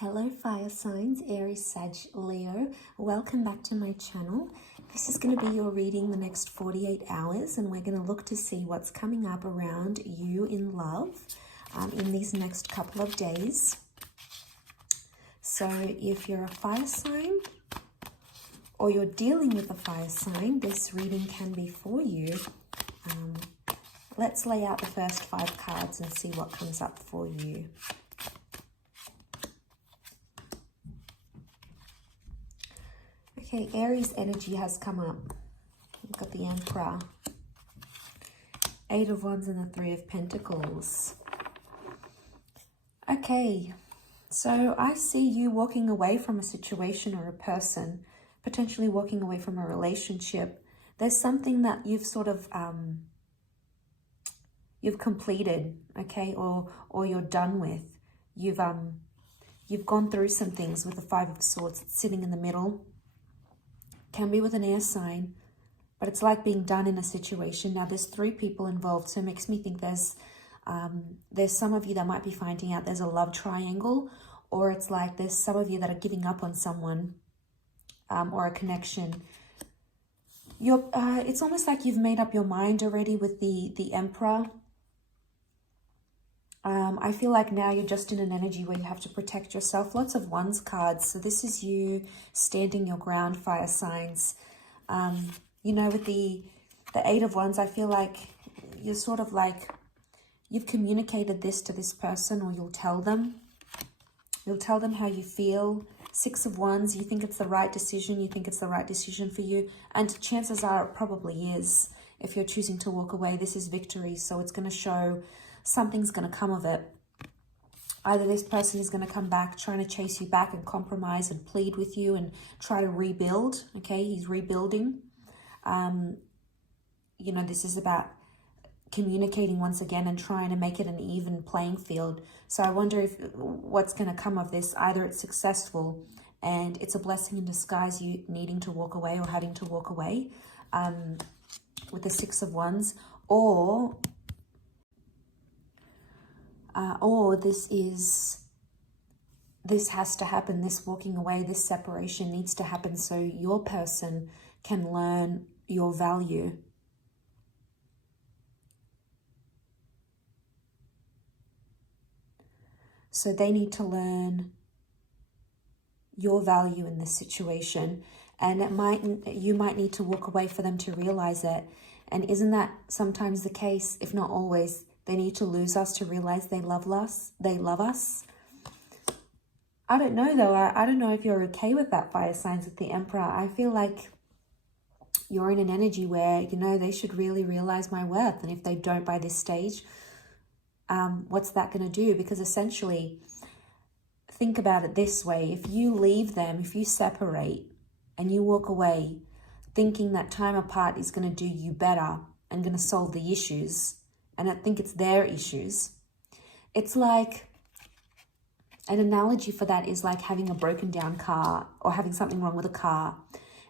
Hello fire signs, Aries, Sag, Leo. Welcome back to my channel. This is going to be your reading the next 48 hours and we're going to look to see what's coming up around you in love in these next couple of days. So if you're a fire sign or you're dealing with a fire sign, this reading can be for you. Let's lay out the first 5 cards and see what comes up for you. Okay, Aries energy has come up. We've got the Emperor, 8 of Wands and the 3 of Pentacles. Okay, so I see you walking away from a situation or a person, potentially walking away from a relationship. There's something that you've sort of, you've completed, okay, or you're done with. You've gone through some things with the 5 of Swords. It's sitting in the middle. Can be with an air sign, but it's like being done in a situation. Now there's 3 people involved, so it makes me think there's some of you that might be finding out there's a love triangle, or it's like there's some of you that are giving up on someone or a connection. It's almost like you've made up your mind already with the Emperor. I feel like now you're just in an energy where you have to protect yourself. Lots of Wands cards. So this is you standing your ground, fire signs. You know, with the 8 of Wands, I feel like you're sort of like, you've communicated this to this person, or you'll tell them. You'll tell them how you feel. 6 of Wands, you think it's the right decision. You think it's the right decision for you. And chances are it probably is. If you're choosing to walk away, this is victory. So it's going to show something's going to come of it. Either this person is going to come back trying to chase you back and compromise and plead with you and try to rebuild. Okay, he's rebuilding. You know, this is about communicating once again and trying to make it an even playing field. So I wonder if what's going to come of this. Either it's successful and it's a blessing in disguise, you needing to walk away or having to walk away with the 6 of Wands, or this has to happen, this walking away, this separation needs to happen so your person can learn your value. So they need to learn your value in this situation, and you might need to walk away for them to realize it. And isn't that sometimes the case, if not always? They need to lose us to realize they love us. They love us. I don't know though. I don't know if you're okay with that, fire signs, with the Emperor. I feel like you're in an energy where, you know, they should really realize my worth. And if they don't by this stage, what's that going to do? Because essentially, think about it this way. If you leave them, if you separate and you walk away thinking that time apart is going to do you better and going to solve the issues, and I think it's their issues. It's like, an analogy for that is like having a broken down car or having something wrong with a car,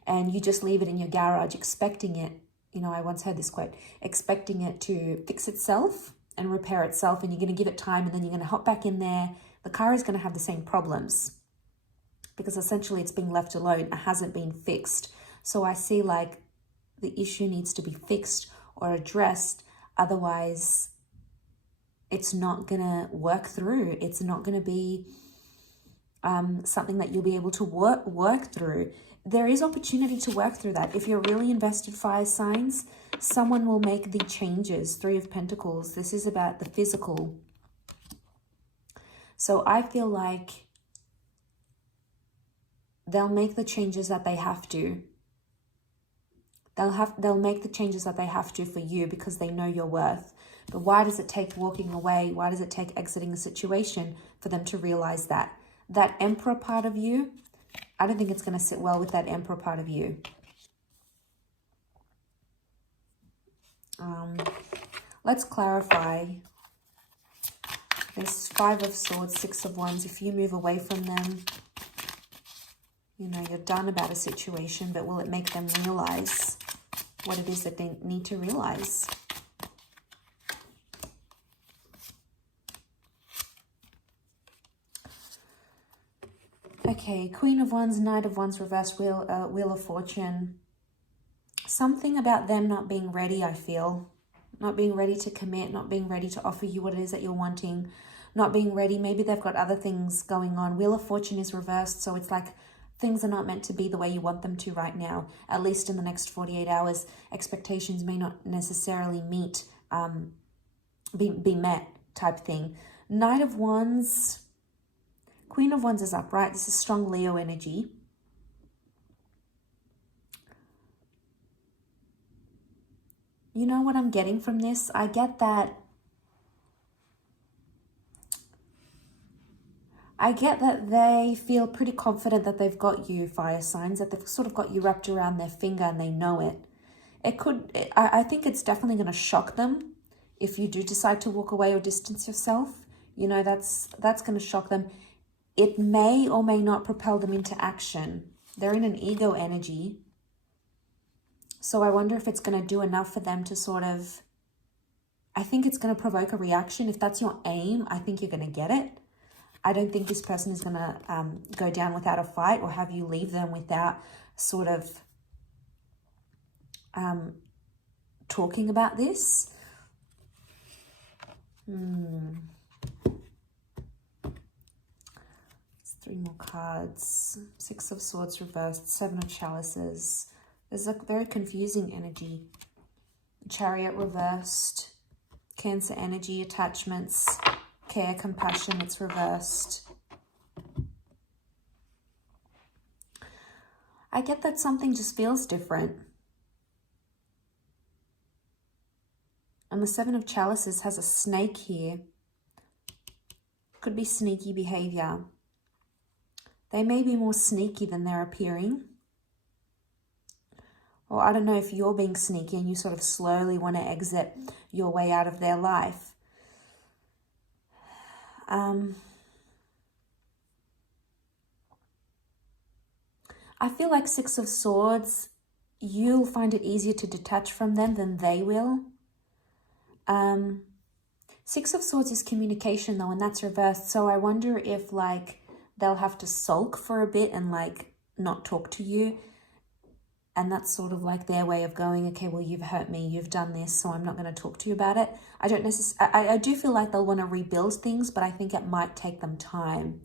and you just leave it in your garage expecting it, you know, I once heard this quote, expecting it to fix itself and repair itself, and you're going to give it time, and then you're going to hop back in there. The car is going to have the same problems because essentially it's being left alone. It hasn't been fixed. So I see like the issue needs to be fixed or addressed. Otherwise, it's not going to work through. It's not going to be something that you'll be able to work through. There is opportunity to work through that. If you're really invested, fire signs, someone will make the changes. 3 of Pentacles. This is about the physical. So I feel like they'll make the changes that they have to. They'll make the changes that they have to for you because they know your worth. But why does it take walking away? Why does it take exiting a situation for them to realize that? That Emperor part of you, I don't think it's going to sit well with that Emperor part of you. Let's clarify. There's 5 of Swords, 6 of Wands. If you move away from them, you know, you're done about a situation, but will it make them realize what it is that they need to realize? Okay, Queen of Wands, Knight of Wands, reversed, Wheel of Fortune. Something about them not being ready, I feel. Not being ready to commit, not being ready to offer you what it is that you're wanting. Not being ready. Maybe they've got other things going on. Wheel of Fortune is reversed, so it's like things are not meant to be the way you want them to right now. At least in the next 48 hours, expectations may not necessarily meet, be met type thing. Knight of Wands, Queen of Wands is upright. This is strong Leo energy. You know what I'm getting from this? I get that they feel pretty confident that they've got you, fire signs, that they've sort of got you wrapped around their finger and they know it. I think it's definitely going to shock them if you do decide to walk away or distance yourself. You know, that's going to shock them. It may or may not propel them into action. They're in an ego energy. So I wonder if it's going to do enough for them to sort of, I think it's going to provoke a reaction. If that's your aim, I think you're going to get it. I don't think this person is going to go down without a fight or have you leave them without sort of talking about this. Three more cards. Six of Swords reversed, Seven of Chalices. There's a very confusing energy. Chariot reversed, Cancer energy, attachments, care, compassion, it's reversed. I get that something just feels different. And the Seven of Chalices has a snake here. Could be sneaky behavior. They may be more sneaky than they're appearing. Or I don't know if you're being sneaky and you sort of slowly want to exit your way out of their life. I feel like Six of Swords, you'll find it easier to detach from them than they will. Six of Swords is communication though, and that's reversed. So I wonder if like they'll have to sulk for a bit and like not talk to you. And that's sort of like their way of going, okay, well, you've hurt me, you've done this, so I'm not going to talk to you about it. I do feel like they'll want to rebuild things, but I think it might take them time.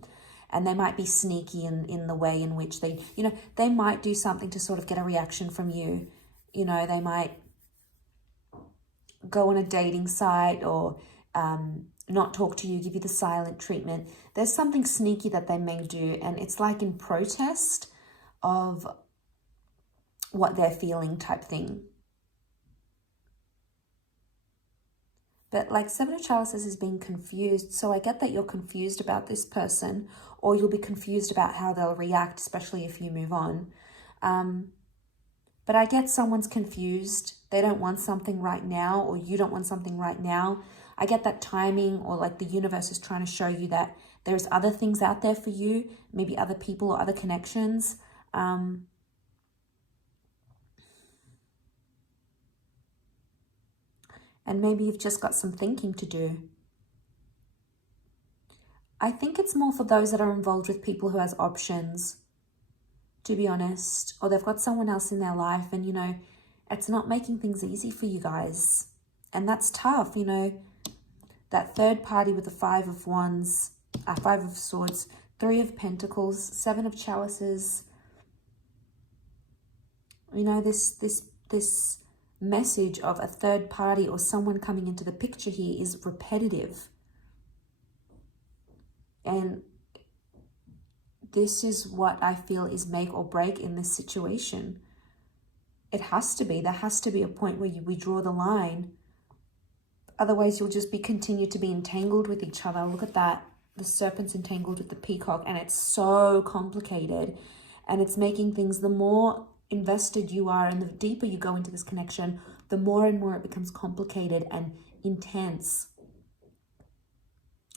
And they might be sneaky in the way in which they, you know, they might do something to sort of get a reaction from you. You know, they might go on a dating site or not talk to you, give you the silent treatment. There's something sneaky that they may do, and it's like in protest of what they're feeling type thing. But like Seven of Chalices is being confused. So I get that you're confused about this person, or you'll be confused about how they'll react, especially if you move on. But I get someone's confused. They don't want something right now, or you don't want something right now. I get that timing, or like the universe is trying to show you that there's other things out there for you, maybe other people or other connections. And maybe you've just got some thinking to do. I think it's more for those that are involved with people who has options, to be honest, or they've got someone else in their life and, you know, it's not making things easy for you guys. And that's tough, you know, that third party with the Five of Wands, Five of Swords, Three of Pentacles, Seven of Chalices. You know, this message of a third party or someone coming into the picture here is repetitive. And this is what I feel is make or break in this situation. It has to be. There has to be a point where we draw the line. Otherwise, you'll just continue to be entangled with each other. Look at that. The serpent's entangled with the peacock, and it's so complicated. And it's making things, the more invested you are and the deeper you go into this connection, the more and more it becomes complicated and intense.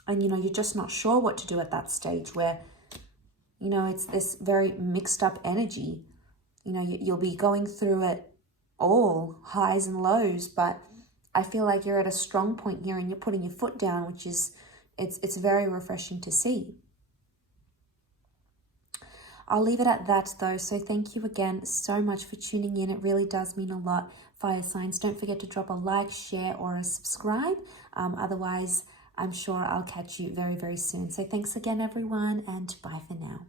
And, you know, you're just not sure what to do at that stage where, you know, it's this very mixed up energy. You know, you'll be going through it all, highs and lows, but I feel like you're at a strong point here and you're putting your foot down, which is, it's very refreshing to see. I'll leave it at that though. So thank you again so much for tuning in. It really does mean a lot, fire signs. Don't forget to drop a like, share, or a subscribe. Otherwise, I'm sure I'll catch you very, very soon. So thanks again, everyone, and bye for now.